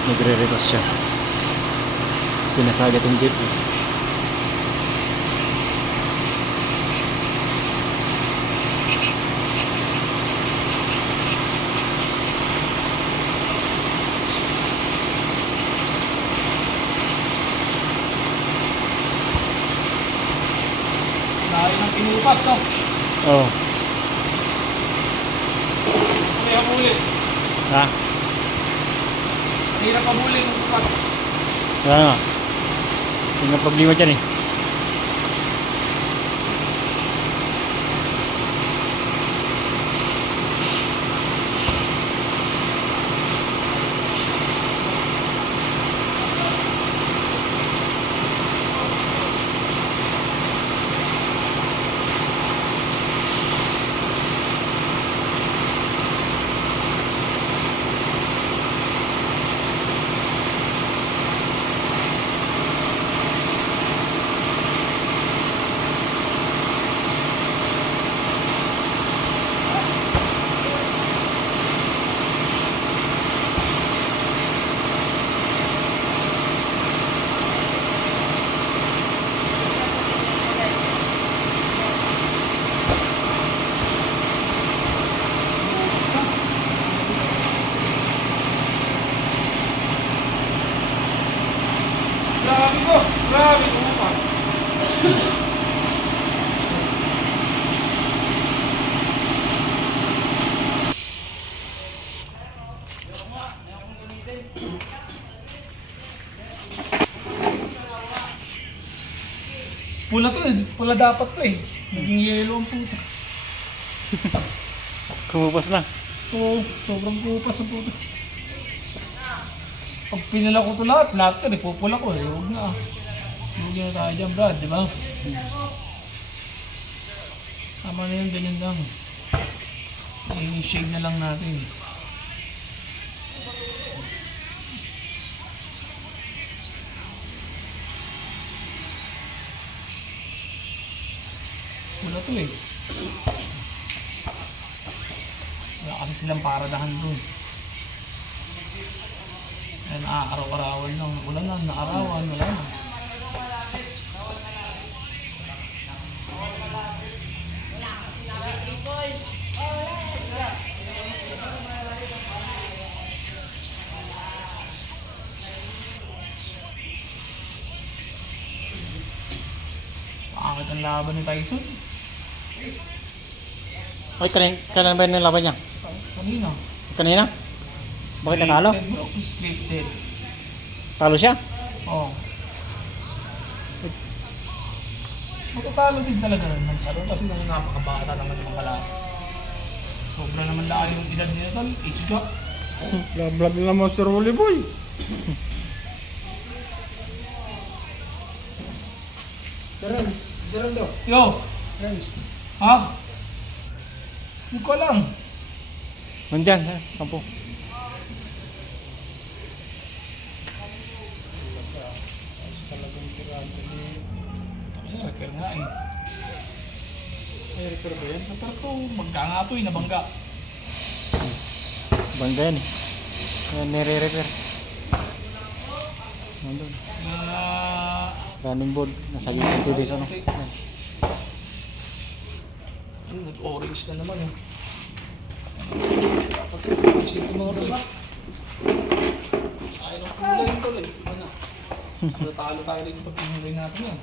Nagre-retos siya. Sinasaga tong jeep eh. Dahil ng pinupas, no? Oh. May habulin. Ha? Mahirap habulin ng bukas. Kaya nga. Yung nga problema dyan eh. Grabe ko! Grabe bukas. Pula to eh. Pula dapat to eh. Naging yellow ang puta. Kumupas na. Oo, sobrang pupas ang puta. Pag pinala ko ito lahat to, ipupula ko eh. Huwag na ah. Huwag na tayo dyan, Brad, di ba? Tama na yun, ganyan lang. I-shade na lang natin. Wala to eh. Wala kasi silang paradahan doon. Ayan, araw-arawan lang. Wala lang, naarawan, wala na. Bakit ang laban ni Tyson? Ay, kailan ba yung laban niya? Kanina. Kanina? Bakit natalo? Scripted. Talo siya? Oo. Matatalo din talaga naman siya. Kasi nang napakabata naman yung mga kalaki. Sobra naman layo yung edad nila tal. Age gap. Vlog na mo si Rolly Boy. Daran daw. Yo! Ha? Hindi ko alam. Nandyan, ha? Kampo. Kasi repair nga eh. Ay, repair ba yan? Repair to. Magka nga to eh. Nabangga. Bangga yan eh. Yan, nire-repair. Nandun. Running board. Nasa gilid dito dito, no? Yan. Ano, nag-orange na naman oh. Pag-isip ko mga tol. Ayaw ng kulay yung tol eh. Ano? Talo tayo rin pag pinulay natin yan.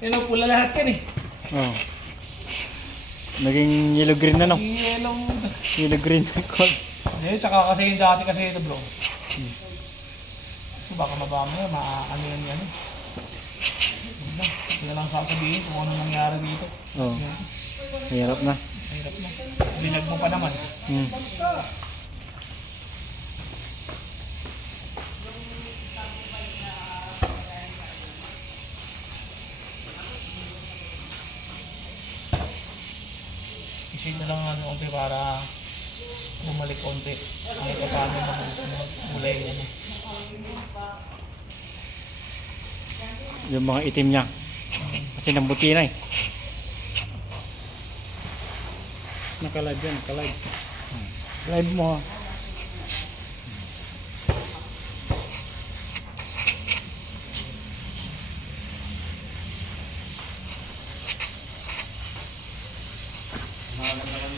Yan o, pula lahat yan eh. Oh. Naging yellow green na, no? Yellow. Yellow green na call. Eh, tsaka kasi yung dati kasi ito bro. So baka mabama yan, ano yan yan eh. Hindi na lang sasabihin kung ano nangyari dito. Oh. Hirap na. Mahirap na. Binag mo pa naman. Hmm. I-shade na lang ano konti para bumalik konti. Kahit pa paano magulay yan eh. Yung mga itim niya. Kasi nambuti na eh. Naka-live yan, naka-live. Live mo.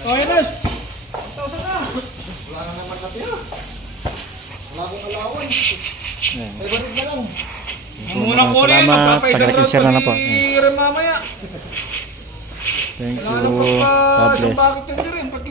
Okay, Nas. Wala na naman natira. Wala akong alawan. Ayan. May banig na lang. Ang unang kunin, Salamat. magpapaisang round Pag-share na pa na po. si Ren mamaya. Thank Wala you. nang God bless. bakit kasi rin, pag